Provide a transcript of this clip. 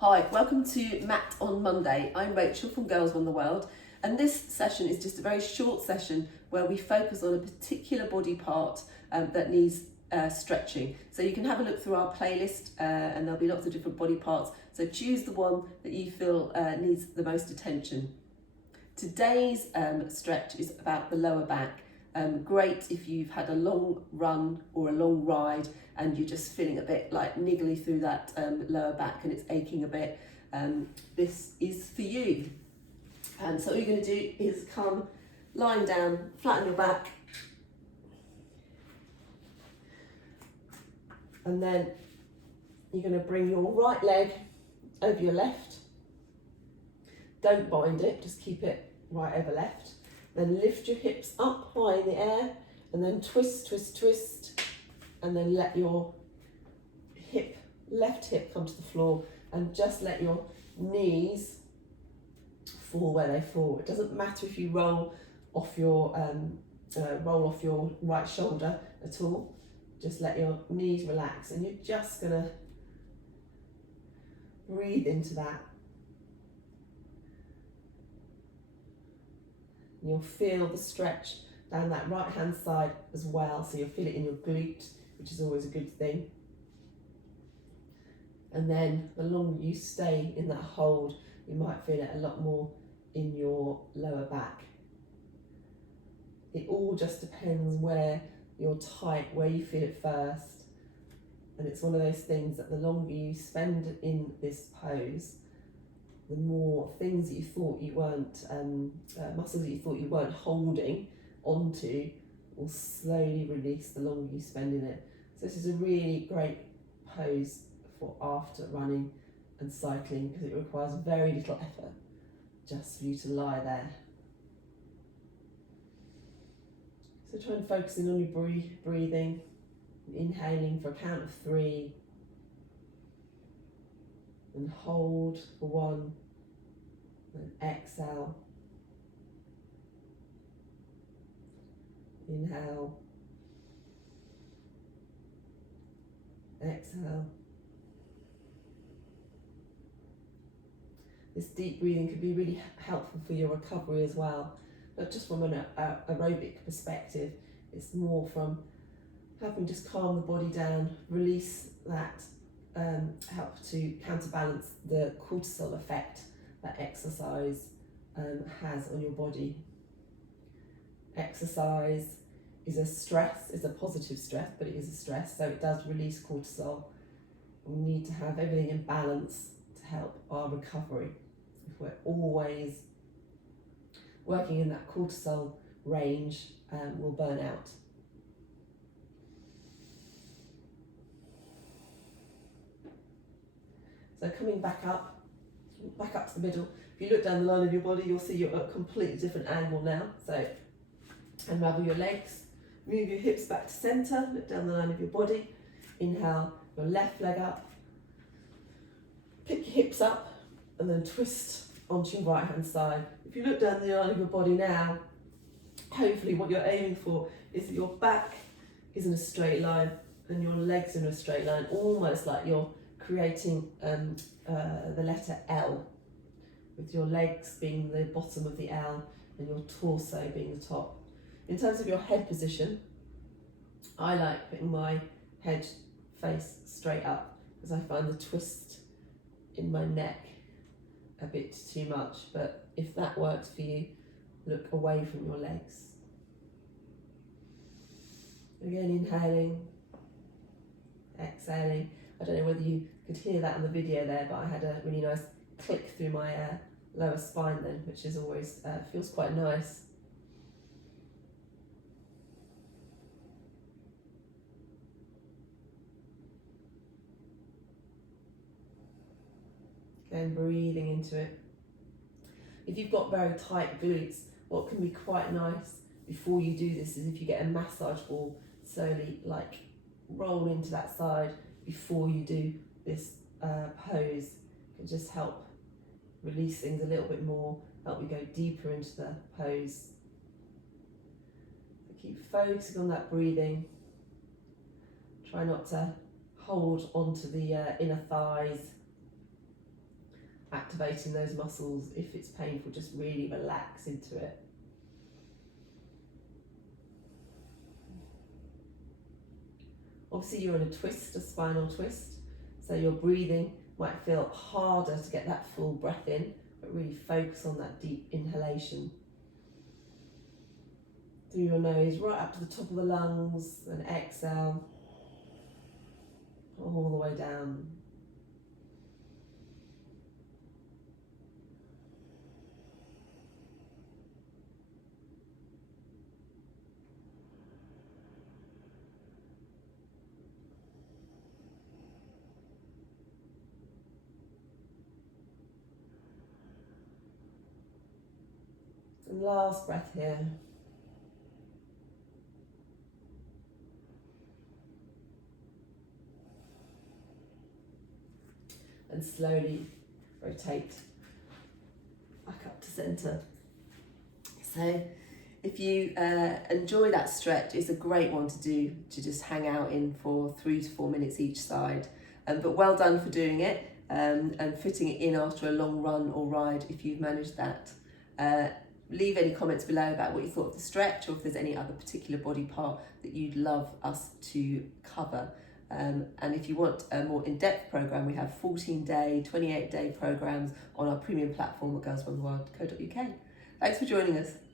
Hi, welcome to Mat on Monday. I'm Rachel from Girls Run the World, and this session is just a very short session where we focus on a particular body part that needs stretching. So you can have a look through our playlist and there'll be lots of different body parts. So choose the one that you feel needs the most attention. Today's stretch is about the lower back. Great if you've had a long run or a long ride and you're just feeling a bit like niggly through that lower back and it's aching a bit. This is for you. So what you're going to do is come lying down, flatten your back, and then you're going to bring your right leg over your left. Don't bind it, just keep it right over left. Then lift your hips up high in the air and then twist, twist, twist, and then let your left hip come to the floor and just let your knees fall where they fall. It doesn't matter if you roll off your right shoulder at all. Just let your knees relax and you're just gonna breathe into that. You'll feel the stretch down that right hand side as well, so you'll feel it in your glute, which is always a good thing. And then the longer you stay in that hold, you might feel it a lot more in your lower back. It all just depends where you're tight, where you feel it first. And it's one of those things that the longer you spend in this pose, the more things that you thought you weren't, muscles that you thought you weren't holding onto will slowly release the longer you spend in it. So this is a really great pose for after running and cycling because it requires very little effort just for you to lie there. So try and focus in on your breathing, inhaling for a count of 3. And hold for 1, and exhale. Inhale, exhale. This deep breathing could be really helpful for your recovery as well, not just from an aerobic perspective, it's more from helping just calm the body down, release that, help to counterbalance the cortisol effect that exercise has on your body. Exercise is a positive stress, but it is a stress, so it does release cortisol. We need to have everything in balance to help our recovery. If we're always working in that cortisol range, we'll burn out. So coming back up to the middle. If you look down the line of your body, you'll see you're at a completely different angle now. So unravel your legs, move your hips back to centre, look down the line of your body. Inhale your left leg up, pick your hips up and then twist onto your right hand side. If you look down the line of your body now, hopefully what you're aiming for is that your back is in a straight line and your legs in a straight line, almost like you're creating the letter L, with your legs being the bottom of the L and your torso being the top. In terms of your head position, I like putting my head face straight up because I find the twist in my neck a bit too much, but if that works for you, look away from your legs. Again, inhaling, exhaling. I don't know whether you could hear that on the video there, but I had a really nice click through my lower spine then, which is always feels quite nice. Again, breathing into it. If you've got very tight glutes, what can be quite nice before you do this is if you get a massage ball, slowly like roll into that side before you do this pose. It can just help release things a little bit more, help you go deeper into the pose. So keep focusing on that breathing. Try not to hold onto the inner thighs. activating those muscles. If it's painful, just really relax into it. Obviously you're in a twist, a spinal twist, so your breathing might feel harder to get that full breath in, but really focus on that deep inhalation through your nose right up to the top of the lungs, and exhale all the way down. And last breath here. And slowly rotate back up to centre. So if you enjoy that stretch, it's a great one to do, to just hang out in for 3 to 4 minutes each side. But well done for doing it and fitting it in after a long run or ride if you've managed that. Leave any comments below about what you thought of the stretch, or if there's any other particular body part that you'd love us to cover. And if you want a more in-depth programme, we have 14-day, 28-day programmes on our premium platform at girlsruntheworld.co.uk. Thanks for joining us.